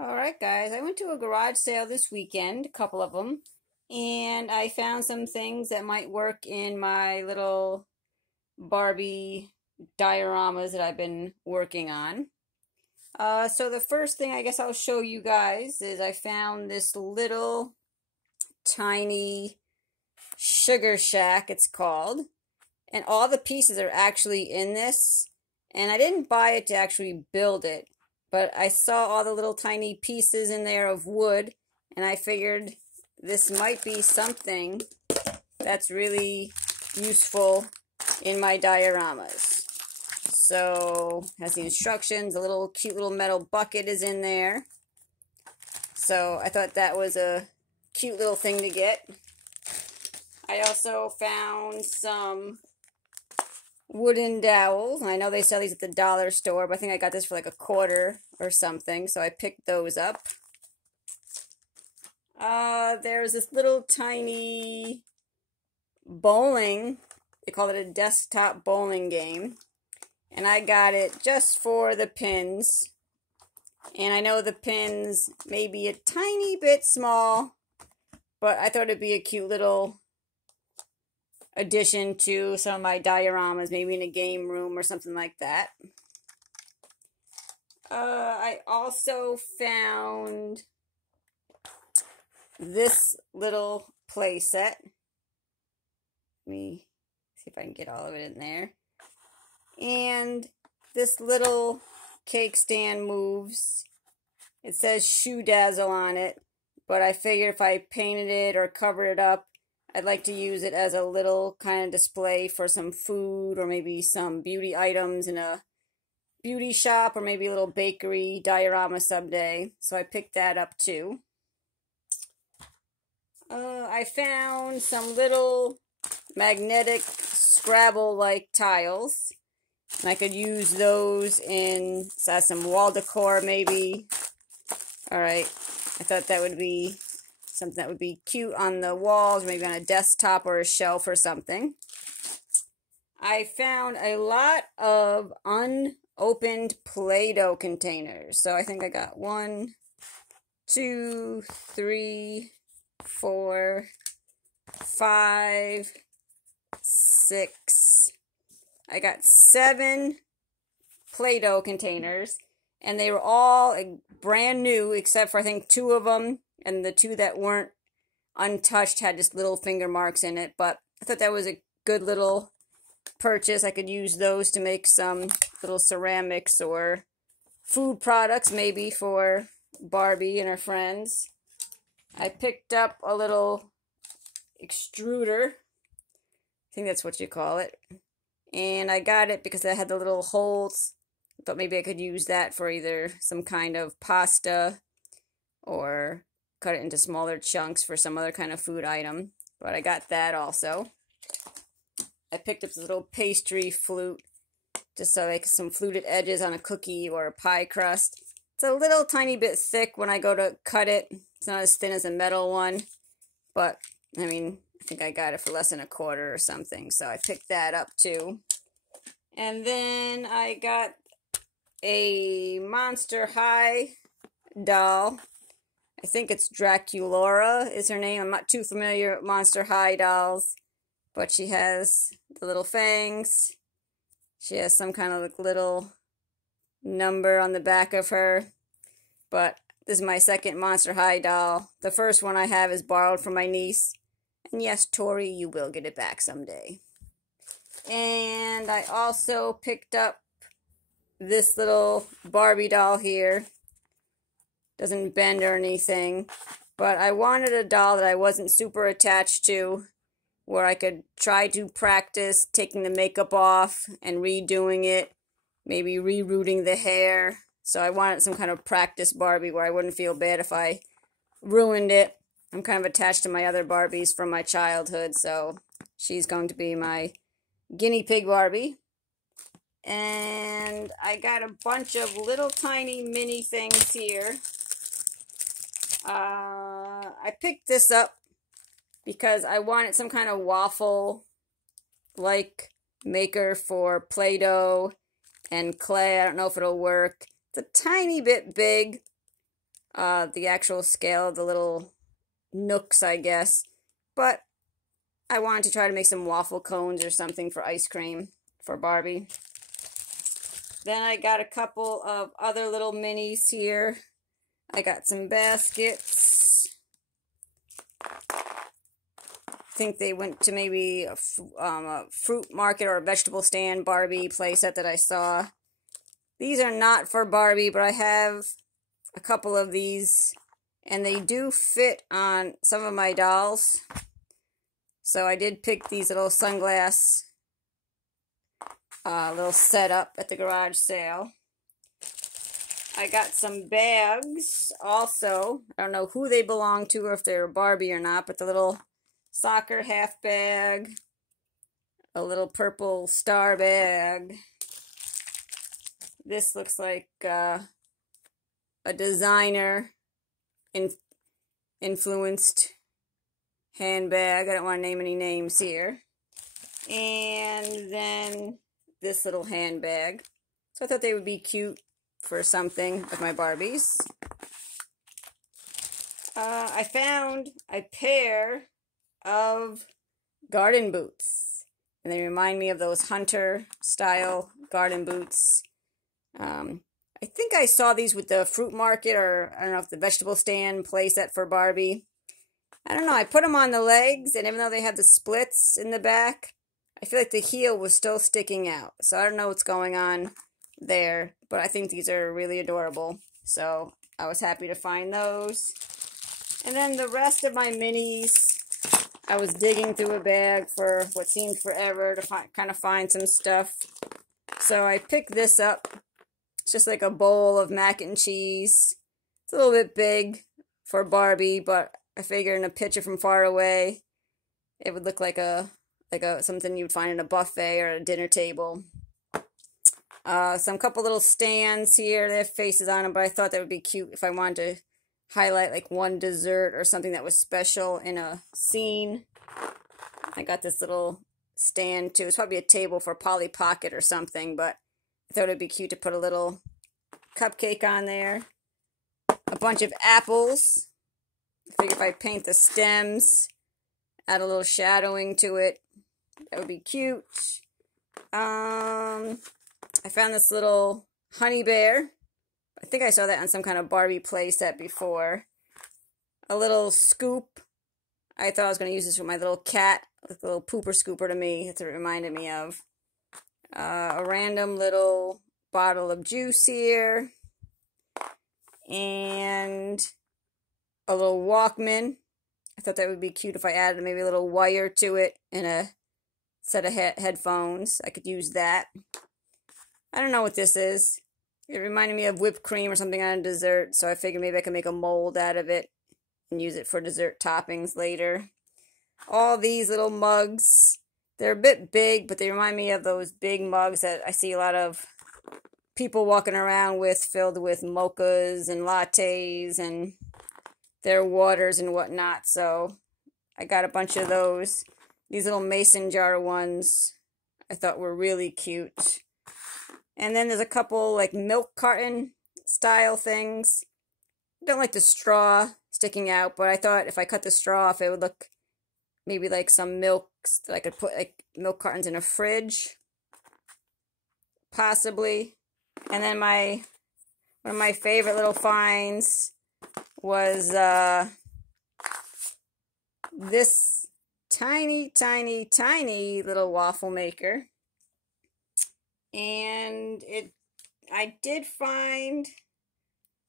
Alright guys, I went to a garage sale this weekend, a couple of them, and I found some things that might work in my little Barbie dioramas that I've been working on. So the first thing I guess I'll show you guys is I found this little tiny sugar shack, it's called, and all the pieces are actually in this, and I didn't buy it to actually build it. But I saw all the little tiny pieces in there of wood, and I figured this might be something that's really useful in my dioramas. So, it has the instructions, a little cute little metal bucket is in there. So, I thought that was a cute little thing to get. I also found some wooden dowels. I know they sell these at the dollar store, but I think I got this for like a quarter or something, so I picked those up. There's this little tiny bowling. They call it a desktop bowling game. And I got it just for the pins. And I know the pins may be a tiny bit small, but I thought it'd be a cute little addition to some of my dioramas, maybe in a game room or something like that. I also found this little play set. Let me see if I can get all of it in there. And this little cake stand moves. It says Shoe Dazzle on it, but I figured if I painted it or covered it up, I'd like to use it as a little kind of display for some food or maybe some beauty items in a beauty shop or maybe a little bakery diorama someday. So I picked that up too. I found some little magnetic Scrabble-like tiles. And I could use those in some wall decor maybe. Alright, I thought that would be something that would be cute on the walls, maybe on a desktop or a shelf or something. I found a lot of unopened Play-Doh containers. So I think I got 1, 2, 3, 4, 5, 6. I got 7 Play-Doh containers, and they were all brand new except for I think 2 of them. And the 2 that weren't untouched had just little finger marks in it. But I thought that was a good little purchase. I could use those to make some little ceramics or food products maybe for Barbie and her friends. I picked up a little extruder. I think that's what you call it. And I got it because it had the little holes. I thought maybe I could use that for either some kind of pasta or cut it into smaller chunks for some other kind of food item. But I got that also. I picked up this little pastry flute just so like some fluted edges on a cookie or a pie crust. It's a little tiny bit thick when I go to cut it. It's not as thin as a metal one. But, I mean, I think I got it for less than a quarter or something. So I picked that up too. And then I got a Monster High doll. I think it's Draculaura is her name. I'm not too familiar with Monster High dolls, but she has the little fangs. She has some kind of like little number on the back of her. But this is my second Monster High doll. The first one I have is borrowed from my niece. And yes, Tori, you will get it back someday. And I also picked up this little Barbie doll here. Doesn't bend or anything, but I wanted a doll that I wasn't super attached to, where I could try to practice taking the makeup off and redoing it, maybe rerooting the hair. So I wanted some kind of practice Barbie where I wouldn't feel bad if I ruined it. I'm kind of attached to my other Barbies from my childhood, so she's going to be my guinea pig Barbie. And I got a bunch of little tiny mini things here. I picked this up because I wanted some kind of waffle-like maker for Play-Doh and clay. I don't know if it'll work. It's a tiny bit big, the actual scale of the little nooks, I guess. But I wanted to try to make some waffle cones or something for ice cream for Barbie. Then I got a couple of other little minis here. I got some baskets. I think they went to maybe a fruit market or a vegetable stand Barbie playset that I saw. These are not for Barbie, but I have a couple of these, and they do fit on some of my dolls. So I did pick these little sunglass little setup at the garage sale. I got some bags also. I don't know who they belong to or if they're Barbie or not, but the little soccer half bag, a little purple star bag. This looks like a designer influenced handbag. I don't want to name any names here. And then this little handbag. So I thought they would be cute for something with my Barbies. I found a pair of garden boots, and they remind me of those hunter style garden boots. I think I saw these with the fruit market, or I don't know if the vegetable stand playset for Barbie. I don't know, I put them on the legs, and even though they have the splits in the back, I feel like the heel was still sticking out. So I don't know what's going on there, but I think these are really adorable. So I was happy to find those. And then the rest of my minis, I was digging through a bag for what seemed forever to kind of find some stuff. So I picked this up. It's just like a bowl of mac and cheese. It's a little bit big for Barbie, but I figure in a picture from far away, it would look like something you'd find in a buffet or a dinner table. Some couple little stands here. They have faces on them, but I thought that would be cute if I wanted to highlight like one dessert or something that was special in a scene. I got this little stand too. It's probably a table for Polly Pocket or something, but I thought it'd be cute to put a little cupcake on there. A bunch of apples. I figure if I paint the stems, add a little shadowing to it, that would be cute. I found this little honey bear. I think I saw that on some kind of Barbie playset before. A little scoop. I thought I was going to use this for my little cat. Like a little pooper scooper to me. That's what it reminded me of. A random little bottle of juice here. And a little Walkman. I thought that would be cute if I added maybe a little wire to it and a set of headphones. I could use that. I don't know what this is. It reminded me of whipped cream or something on a dessert, so I figured maybe I could make a mold out of it and use it for dessert toppings later. All these little mugs, they're a bit big, but they remind me of those big mugs that I see a lot of people walking around with, filled with mochas and lattes and their waters and whatnot. So I got a bunch of those. These little mason jar ones I thought were really cute. And then there's a couple like milk carton style things. I don't like the straw sticking out, but I thought if I cut the straw off, it would look maybe like some milks that I could put like milk cartons in a fridge. Possibly. And then one of my favorite little finds was this tiny, tiny, tiny little waffle maker. And I did find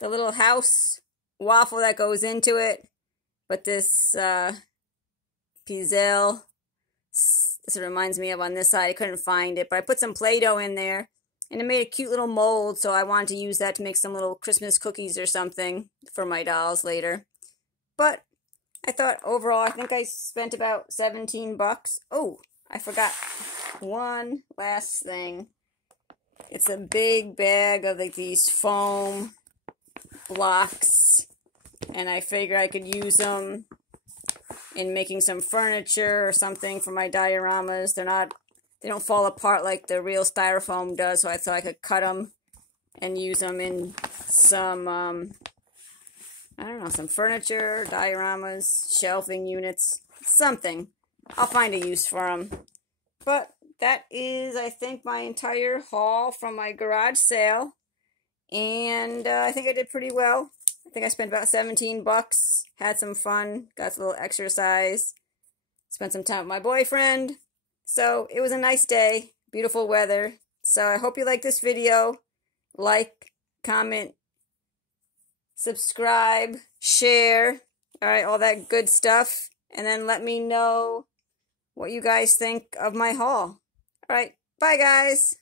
the little house waffle that goes into it, but this Pizel, this reminds me of on this side. I couldn't find it, but I put some Play-Doh in there, and it made a cute little mold, so I wanted to use that to make some little Christmas cookies or something for my dolls later. But I thought overall, I think I spent about 17 bucks. Oh, I forgot one last thing. It's a big bag of like these foam blocks, and I figure I could use them in making some furniture or something for my dioramas. They don't fall apart like the real styrofoam does, so I thought I could cut them and use them in some I don't know, some furniture, dioramas, shelving units, something. I'll find a use for them. But that is, I think, my entire haul from my garage sale. And I think I did pretty well. I think I spent about 17 bucks. Had some fun. Got a little exercise. Spent some time with my boyfriend. So it was a nice day. Beautiful weather. So I hope you like this video. Like, comment, subscribe, share. Alright, all that good stuff. And then let me know what you guys think of my haul. Alright, bye guys.